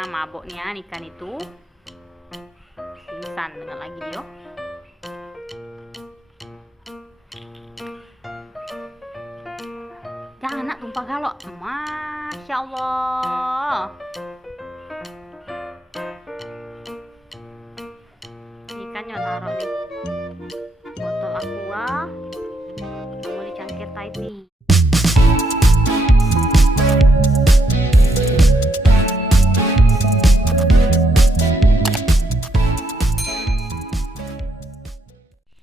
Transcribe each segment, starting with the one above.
Nah, maboknya ikan itu. Pingsan dengan lagi dia. Jangan nak tumpah galok. Masya Allah. Ikannya taruh di botol aqua. Mau dicangkir Thai tea.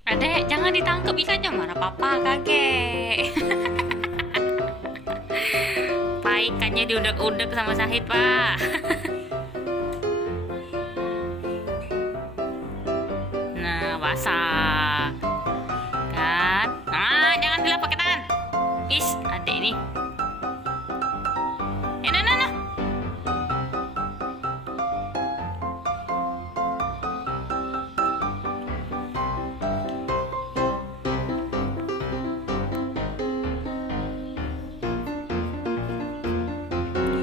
Adek, jangan ditangkap ikannya, mana papa kakek. Pak, ikannya diudek-udek sama Syahid, Pak. Nah, basah. Kan? Nah, jangan dilap pakai tangan. Is, adek ini. Nah.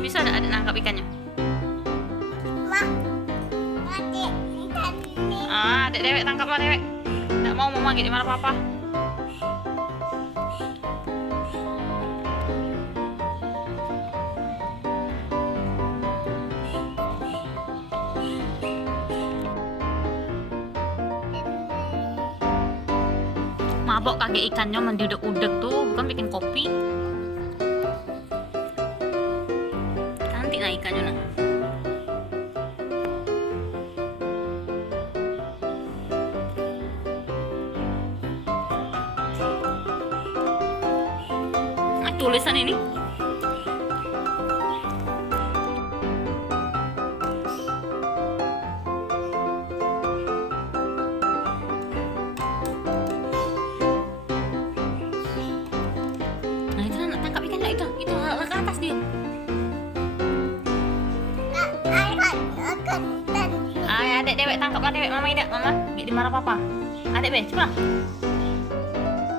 Bisa ada adek nangkap ikannya? Adek dewek tangkap lah dewek. Nggak mau manggil di mana papa. Mabok kakek ikannya mendudek-udek tuh, bukan bikin kopi. Cantik lah ikannya nah. Tulisan ini. Nah itu nak tangkap ikannya itu ke atas dia. Adek dewek tangkaplah dewek, mama tidak, mama di marah papa. Adek be, coba.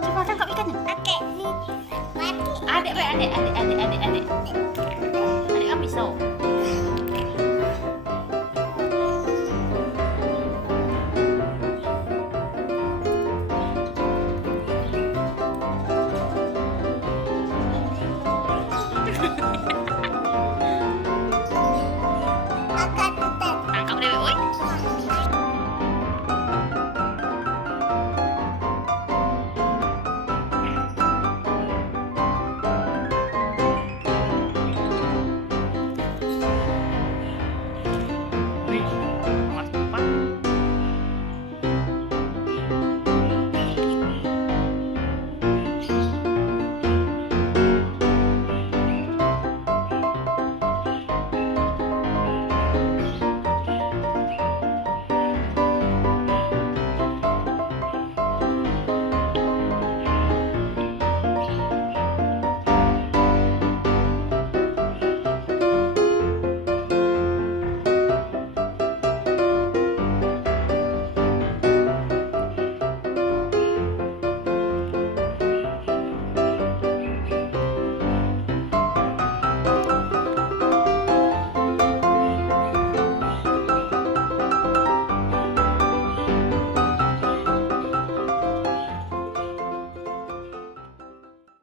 Coba tangkap ikannya. Adek be, adek.